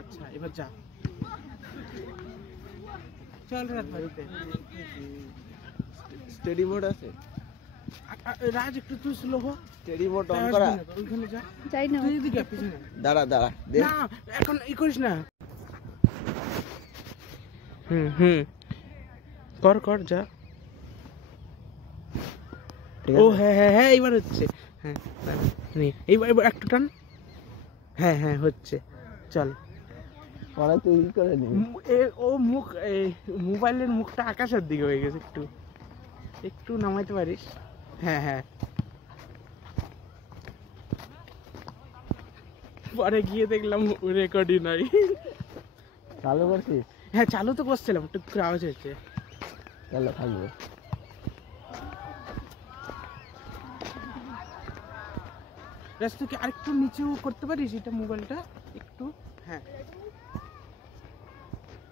আচ্ছা এবার যা, চল রাত বাড়িতে। স্টেডি মোড আছে? রাজ একটু তুই স্লো হো, স্টেডি মোড অন করা? ওইখানে যা, যাই না তুই এদিকে পিছনে। দাঁড়া দাঁড়া দে। না এখন ই করিস না। হুম কর কর যা। ও হ্যাঁ হ্যাঁ হ্যাঁ এইবার হচ্ছে। হ্যাঁ এইবার এবার একটু টান। হ্যাঁ হ্যাঁ হচ্ছে, চল। পরে তুই কি করে নিবি? ও মুখ মোবাইলের মুখটা আকাশের দিকে হয়ে গেছে, একটু একটু নামাইতে পারিস? হ্যাঁ হ্যাঁ পরে গিয়ে দেখলাম রেকর্ডই নাই। চালু করছিস? হ্যাঁ চালু তো করছিলাম, একটু করে আওয়াজ হয়েছে। তাহলে থাকবে। রাজ তুই কি আরেকটু নিচেও করতে পারিস এটা মোবাইলটা একটু? হ্যাঁ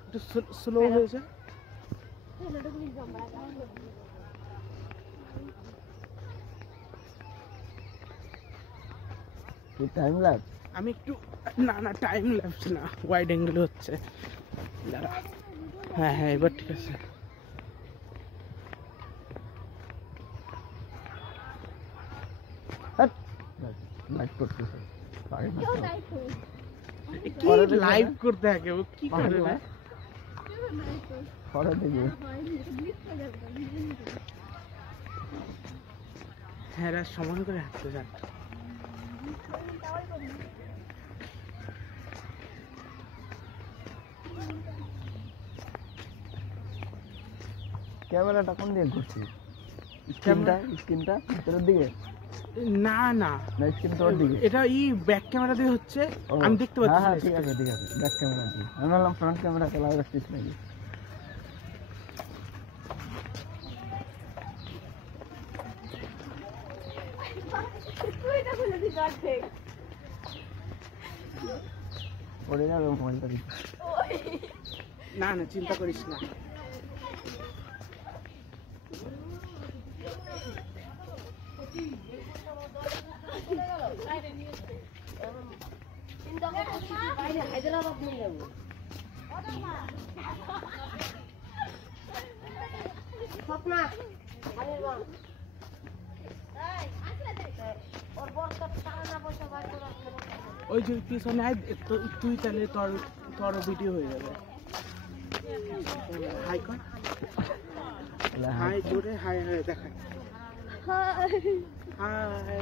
একটু স্লো হয়েছে। কি টাইম লাগ? আমি একটু, না না টাইম লাগছে না, ওয়াইড অ্যাঙ্গেল হচ্ছে। দাঁড়া, হ্যাঁ হ্যাঁ এবার ঠিক আছে। লাইক করতেছ? কি লাইভ করতে থাকে ও, কি করে না? পরে দেখবি। হ্যাঁ রাজ সমান করে হাঁটতে যান। ক্যামেরাটা কোন দিকে ঘুরছিস? স্ক্রিনটা ভিতরের দিকে? না না না স্ক্রিন তোর দিকে? এটা ব্যাক ক্যামেরা দিয়ে হচ্ছে, আমি দেখতে পাচ্ছি। হ্যাঁ ঠিক আছে ঠিক আছে, ব্যাক ক্যামেরা দিয়ে। আমি বললাম ফ্রন্ট ক্যামেরা চালাও রাখছিস নাকি? পড়ে যাবে মোবাইলটা দিতে। না না চিন্তা করিস না। হায়দ্রাবাদ নিয়ে যাবো। স্বপ্না ওই যে পিছনে আয়, তুই তাহলে তোর ভিডিও হয়ে যাবে। হাই কর, হাই জোরে হাই হাই দেখা। হাই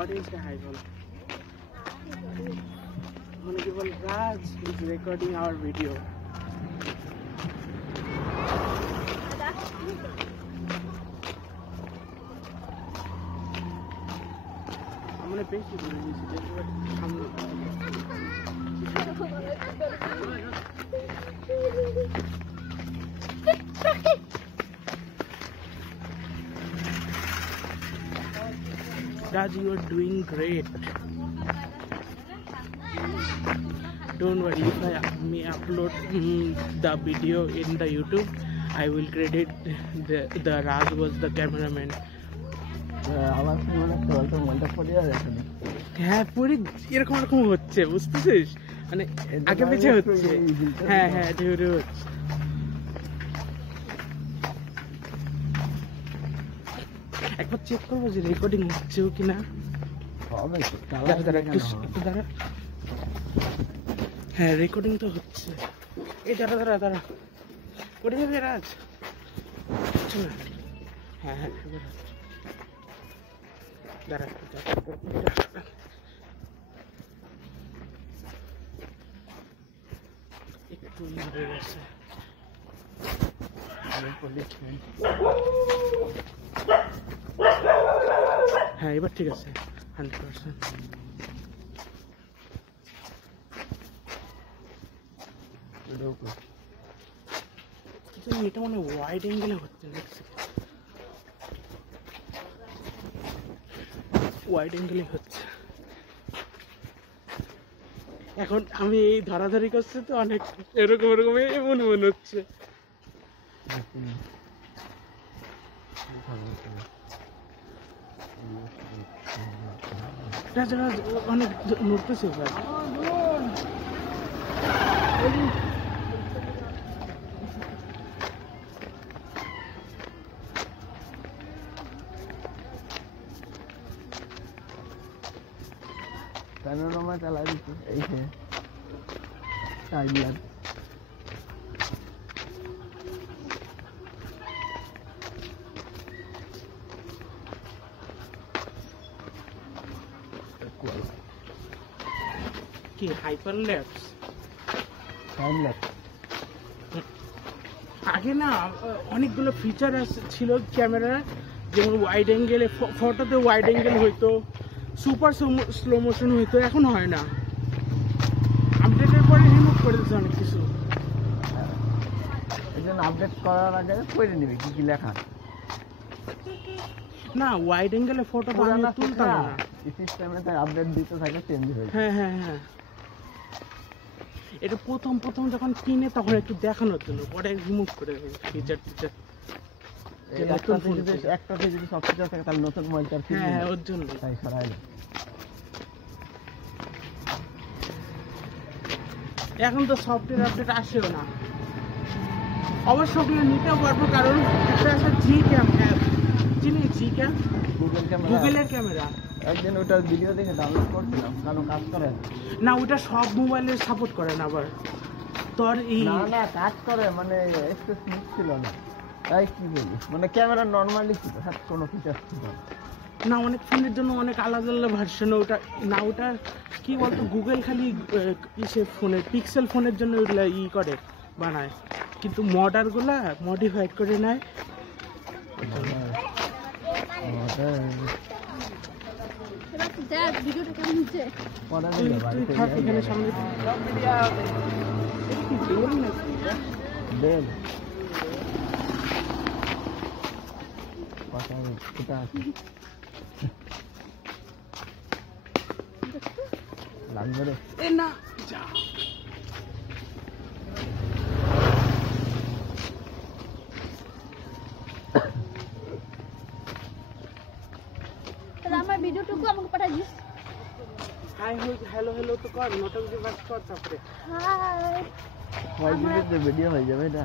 অডিয়েন্সকে হাই বল, মানে কি বল, রাজ ইজ রেকর্ডিং আওয়ার ভিডিও। আমরা বেশি বলে দিয়েছি, সামনে Raj, you are doing great. Don't worry, if I may upload the video in the YouTube, I will credit the Raj was the cameraman. আমার মনে হচ্ছে বলতো মোবাইলটা পড়ে যাবে এখানে। হ্যাঁ পুরি এরকম এরকম হচ্ছে, বুঝতেছিস, মানে আগে পিছে হচ্ছে। হ্যাঁ হ্যাঁ ঢেউরে হচ্ছে। একবার চেক করবো যে রেকর্ডিং হচ্ছেও কিনা। হবে দাঁড়া দাঁড়া একটু দাঁড়া। হ্যাঁ রেকর্ডিং তো হচ্ছে। এই দাঁড়া দাঁড়া দাঁড়া, করে যাবে রাজ? হ্যাঁ হ্যাঁ দাঁড়া একটু হয়ে গেছে। হ্যাঁ এবার ঠিক আছে 100%। এটা মানে ওয়াইড অ্যাঙ্গেলে হচ্ছে, ওয়াইড অ্যাঙ্গেলে হচ্ছে। এখন আমি এই ধরাধরি করছি তো অনেক এরকম এরকম এমন মনে হচ্ছে। অনেক নড়তেছে। पैनोरामा चला दी थी ऐसे टाइम কি হাইপার ল্যাপস टाइम लैप्स আগে না অনেকগুলো ফিচার ছিল ক্যামেরার, যেমন ওয়াইড অ্যাঙ্গেলে ফটোতে ওয়াইড অ্যাঙ্গেল হইতো, সুপার স্লো মোশন হইতো, এখন হয় না। আপডেটের পরে রিমুভ করে দিচ্ছে অনেক কিছু। এই জন্য আপডেট করার আগে পড়ে নিবি কি কি লেখা না ওয়াইড অ্যাঙ্গেলে ফটো বানিয়ে তুলতাম না, এই সিস্টেমে তাই আপডেট দিতে থাকে চেঞ্জ হয়ে যায়। হ্যাঁ হ্যাঁ হ্যাঁ, এটা প্রথম প্রথম যখন কিনে তখন একটু দেখানো হতো না, পরে রিমুভ করে দেবে ফিচার টিচার। এই একটাতে যদি সব ফিচার থাকে তাহলে নতুন মোবাইলটার ফিচার হ্যাঁ ওর জন্য তাই সরাই না। এখন তো সফটওয়্যার আপডেট আসেও না। অবশ্য ওগুলো নিতেও পারবো, কারণ একটা আছে জি ক্যাম অ্যাপ, চিনি জি ক্যাম, গুগল ক্যামেরা, গুগলের ক্যামেরা। একদিন ওটার ভিডিও দেখে ডাউনলোড করছিলাম, কারণ কাজ করে না। না ওটা সব মোবাইলে সাপোর্ট করে না আবার তোর এই না না কাজ করে, মানে একটু স্মুথ ছিল না, তাই কি বলি, মানে ক্যামেরা নর্মালি ছিল, হ্যাঁ কোনো ফিচার ছিল না। না অনেক ফোনের জন্য অনেক আলাদা আলাদা ভার্সন। ওটা না ওটা কি বলতো, গুগল খালি ইসে ফোনের পিক্সেল ফোনের জন্য ওগুলা করে বানায়, কিন্তু মডারগুলা মডিফাইড করে নেয়। ভিডিওটা কেমন হচ্ছে? পরে তুই দেখবে তুই বাড়িতে থাক গিয়ে এখানে দেখবে। সামনে। এটা কি বেল নাকি? বেল কথা কোথা আছে লাগবে রে। এ না যা তাহলে আমার ভিডিওটুকু আমাকে পাঠাই দিস। হাই হ্যালো হ্যালো তো কর, নোটিফিকেশন কর, তারপরে হাই, কয় মিনিটের ভিডিও হয়ে যাবে এটা?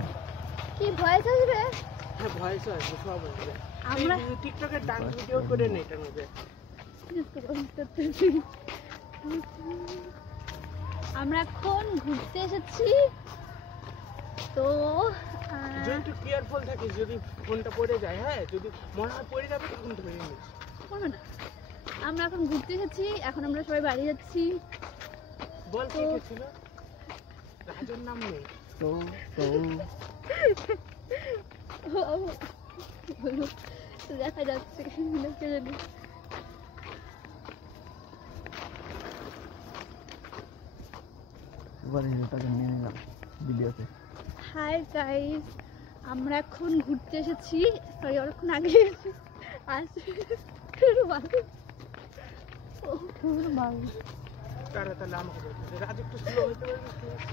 কি ভয়েস আসবে? হ্যাঁ ভয়েস আসবে, সব আসবে। আমরা- আমরা টিকটকে ডান্স ভিডিও করে নেই এটার মধ্যে। আমরা এখন ঘুরতে এসেছি, তো যদি একটু কেয়ারফুল থাকিস, যদি ফোনটা পড়ে যায়, হ্যাঁ যদি মনে হয় পড়ে যাবে তখন ধরে নিস। শোনো না, আমরা এখন ঘুরতে এসেছি, এখন আমরা সবাই বাড়ি যাচ্ছি। বল কি কি ছিল? রাজুর নাম নেই। তো তো তো দেখা যাচ্ছে দেখতে যদি। এবারে এটাকে নিয়ে নিলাম ভিডিওতে। হাই গাইস, আমরা এখন ঘুরতে এসেছি, সরি অনেকক্ষণ আগে তারা তাহলে আমাকে বলতে রাজ একটু স্লো হইতে পারবি please?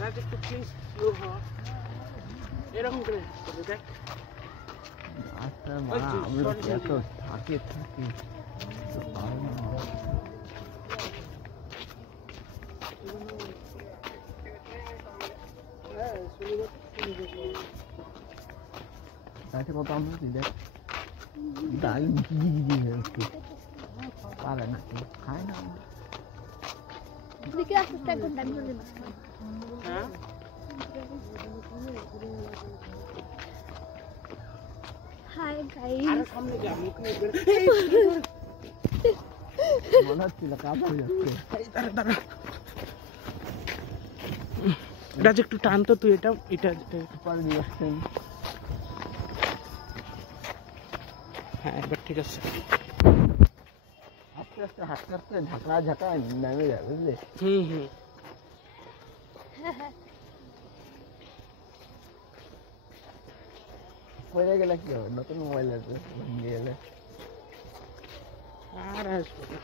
রাজ একটু প্লিজ স্লো হ, এরকম করে দেখ। আচ্ছা ওই মা যে, আমরা sorry, এত থাকি তো পারে না। হ্যাঁ শুনি তাতে কত আমরা কি দেখ ডাল গিজি গিজি হয়ে উঠছে, পারে না কেউ খায় না। দিকে আসতে এক ঘন্টা আমি চলে যাচ্ছি। হ্যাঁ হাই আরো গাইস, সামনে যা, মুখ নিয়ে বের মনে হচ্ছিল কাজ হয়ে যাচ্ছে। দাঁড়া দাঁড়া। রাজ একটু টানতো তুই, এটা এটা পরে দিয়েছেন। হ্যাঁ এবার ঠিক আছে। আস্তে আস্তে হাঁটতে হাঁটতে ঝাঁকা ঝাঁকা নেমে যাবে বুঝলে। হুম পড়ে গেলে কি হবে, নতুন মোবাইল আছে ভেঙে গেলে আর আসবে না।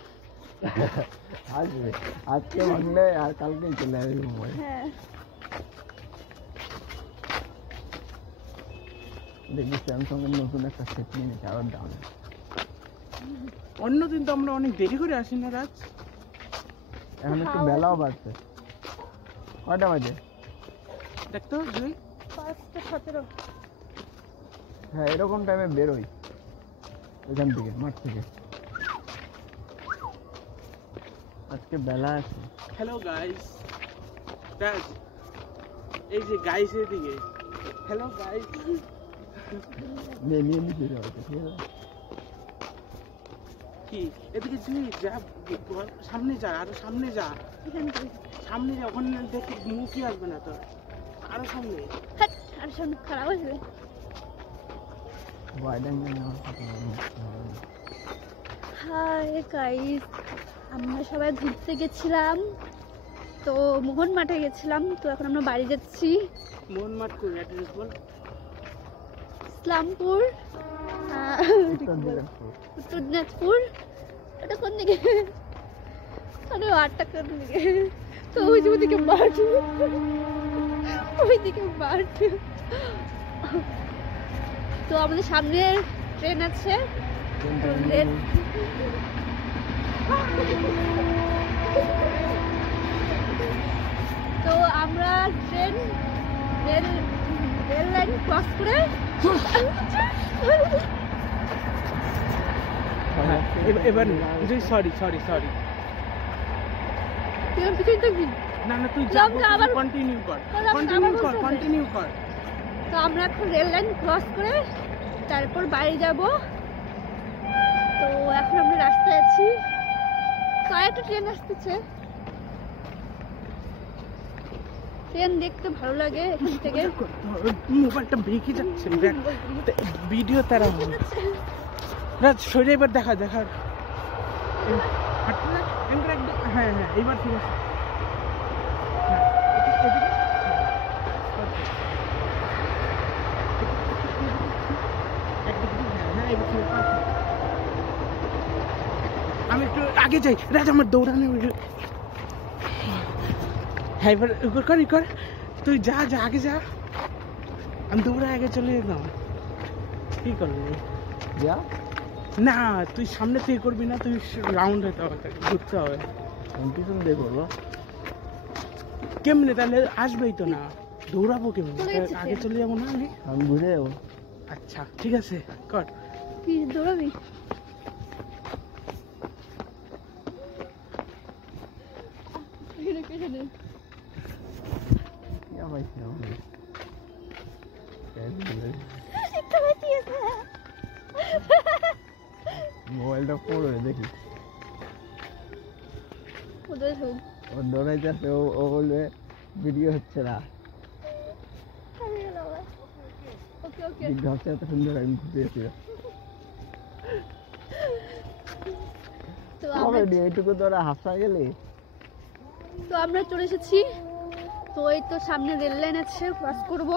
আসবে, আজকে ভাঙলে আর কালকেই চলে আসবে মোবাইল। হ্যাঁ দেখবি স্যামসাং এর নতুন একটা সেট নিয়ে নিচ্ছে, আরো দাম। অন্যদিন তো আমরা অনেক দেরি করে আসি না রাজ? এখন একটু বেলাও বাড়ছে। কয়টা বাজে? দেখতো দুই 5:17। হ্যাঁ, এরকম টাইমে বেরোই ওইখান থেকে, মাঠ থেকে। আজকে বেলা আছে। হ্যালো গাইস, রাজ এই যে গাইস এদিকে, হ্যালো গাইস। নিয়ে নিচে যাবে, ঠিক আছে? কি এদিকে তুই যা, সামনে যা, আরো সামনে যা, এখান থেকে সামনে যা, ওখানে দেখে মুখই আসবে না তোর, আরো সামনে। হাট, আর সামনে খারাপ হয়েছে। ওয়াইড অ্যাঙ্গেল নেওয়ার কথা ভাবছি। হাই গাইস, আমরা সবাই ঘুরতে গেছিলাম, তো মোহন মাঠে গেছিলাম, তো এখন আমরা বাড়ি যাচ্ছি। মোহন মাঠ করে অ্যাড্রেস বল। ইসলামপুর, উত্তর দিনাজপুর। উত্তর দিনাজপুর। ওটা কোন দিকে? আরে আটটা কোন দিকে? তো ওই যে ওইদিকে মাঠ, ওইদিকে মাঠ। তো আমাদের সামনে ট্রেন আছে, তো আমরা রেল লাইন ক্রস করে এবার সরি সরি সরি, তুই আমার পিছনে থাকবি। না না তুই তো যা, আমরা আবার কন্টিনিউ কর, তাহলে আমরা কন্টিনিউ আবার কর, বলতে হবে। কন্টিনিউ কর। তো আমরা এখন রেল লাইন ক্রস করে তারপর বাড়ি যাব। তো এখন আমরা রাস্তায় আছি, তো আরেকটা ট্রেন আসতেছে। ট্রেন দেখতে ভালো লাগে এখান থেকে। মোবাইলটা বেঁকে যাচ্ছে, ভিডিও তারা হবে। রাজ সরে এবার দেখা দেখা, হ্যাঁ হ্যাঁ এইবার ঠিক আছে। হ্যাঁ, এদিকে, হ্যাঁ, এবার ঠিক আছে। আমি একটু আগে যাই রাজ, আমার দৌড়ানো। হ্যাঁ এবার কর কর, তুই যা যা আগে যা, আমি দৌড়ে আগে চলে যেতাম। কি করবি? যা, না তুই সামনে থেকে করবি না, তুই রাউন্ড হতে হবে, ঘুরতে হবে। আমি পিছন দিয়ে করবো। কেমনে তাহলে আসবেই তো না, দৌড়াবো কেমনে? চলে গেছে আগে ট্রেন। চলে যাবো না আমি? আমি ঘুরে যাবো। আচ্ছা ঠিক আছে কর। তুই দৌড়াবি? পেছনে ইয়া পাইছি আমি। মোবাইলটা পড়ে দেখি, ওদের হোক। ও দৌড়াইতেছে, ও বলবে ভিডিও হচ্ছে না। ওকে ওকে। ভাবছে এত সুন্দর আমি ঘুরতে এসেছি। তো আমরা এইটুকু তোরা হাসা গেলে। চলে এসেছি। তো এই তো সামনে রেল লাইন আছে, ক্রস করব,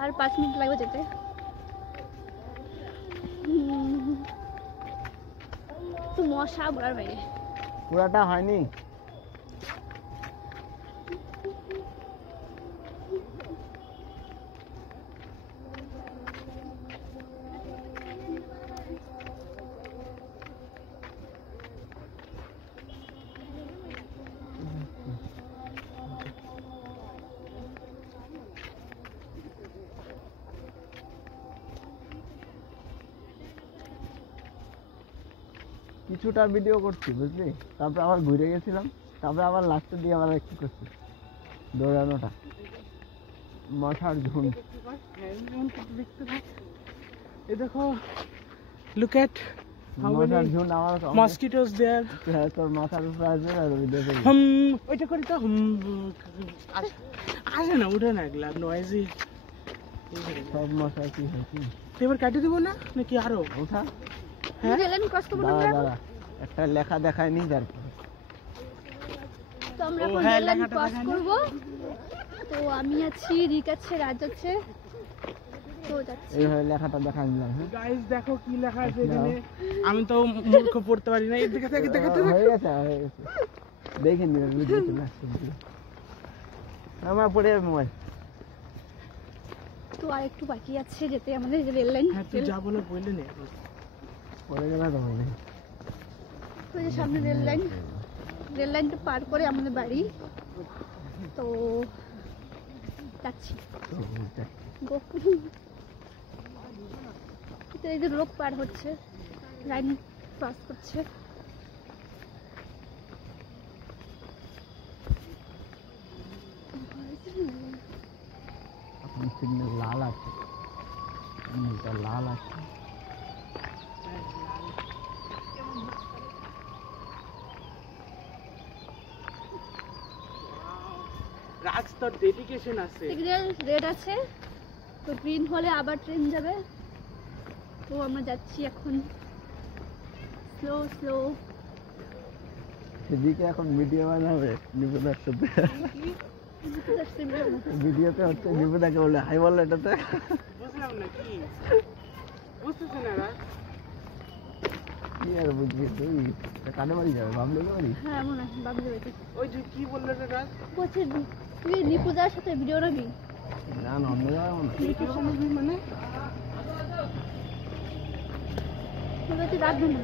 আর 5 মিনিট লাগবে যেতে। তো মশা বলার বাইরে। পুরাটা হয়নি। কিছুটা ভিডিও করছি বুঝলি, তারপর আবার ঘুরে গেছিলাম, তারপরে আবার লাস্টের দিয়ে আবার একটু করছি দৌড়ানোটা। মাথার ঝুঁক, এই দেখো, look at how মাথার many ঝুঁক আমার mosquitoes there. হ্যাঁ, তোর মাথার উপরে আসবে আর ভিডিও করবি। ওইটা করি তো, আসে না, উঠে না, এগুলা নয়েজি। সব মশা কি হয়েছি। এবার কাটি দেবো না নাকি আরো? ওঠা, হ্যাঁ রেল লাইন ক্রস করব দাঁড়া আমরা। দাঁড়া, একটা লেখা দেখায় নি তারপর। তো আমরা ও, এখন হ্যাঁ, রেল লাইন লেখাটা ক্রস দেখায় না? করব। তো আমি আছি, রিক আছে, রাজ আছে, তো যাচ্ছি। এইভাবে লেখাটা দেখাই দিলাম। হ্যাঁ, গাইস দেখো কি লেখা আছে এখানে, আমি তো মূর্খ পড়তে পারি না। এদিকে থেকে দেখাতে হয়ে গেছে হয়ে গেছে, দেখে নিবেন ভিডিও চলে আসছে। আমার পড়ে যাবে মোবাইল। তো আর একটু বাকি আছে যেতে আমাদের রেল লাইন। হ্যাঁ তুই যা বলে বললে নে। পড়ে গেলে তো হবে। যে সামনে রেল লাইনটা পার করে আমাদের বাড়ি। তো যাচ্ছি তো এই যে লোক পার হচ্ছে, লাইন ক্রস করছে। এখন সিগন্যাল লাল আছে, লাল আছে। রাস্তার ডেডিকেশন আছে। সিগন্যাল রেড আছে, তো গ্রিন হলে আবার ট্রেন যাবে। তো আমরা যাচ্ছি এখন স্লো স্লো। সেদিকে এখন ভিডিও বানাবে নিবেদার সাথে। ভিডিওতে হচ্ছে নিবেদাকে বলে হাই বল, এটাতে বুঝলাম না কি বুঝতেছি না রা। কি আর বুঝবি তুই? কানে বাড়ি যাবে, বাবলু বাড়ি। হ্যাঁ মনে হয় বাবলু বাড়ি। ওই যে কি বললে রে রাজ? বলছে তুই নিপুজার সাথে ভিডিও নাবি? না না, অন্য জায়গায় মনে হয়। ভিডিও বানাবি মানে? তুই রাখবি না?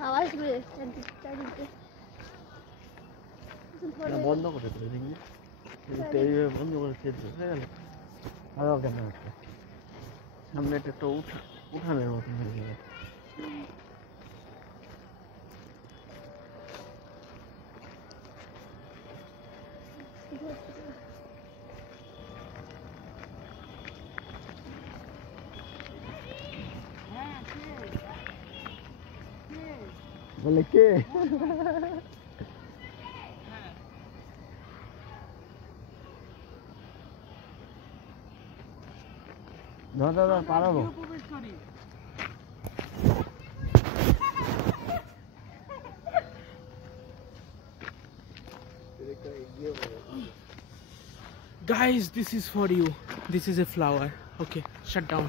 হাওয়া আসবে চারিদিকে। বন্ধ করে দেবে দেখবি, এইভাবে বন্ধ করে ছেড়ে দেবে, হয়ে গেল। হাওয়া কেন হচ্ছে? সামনে একটা উঠানের মতন হয়ে যাবে। বলে কে? ধর পারবো। Guys, this is for you. This is a flower. Okay, shut down.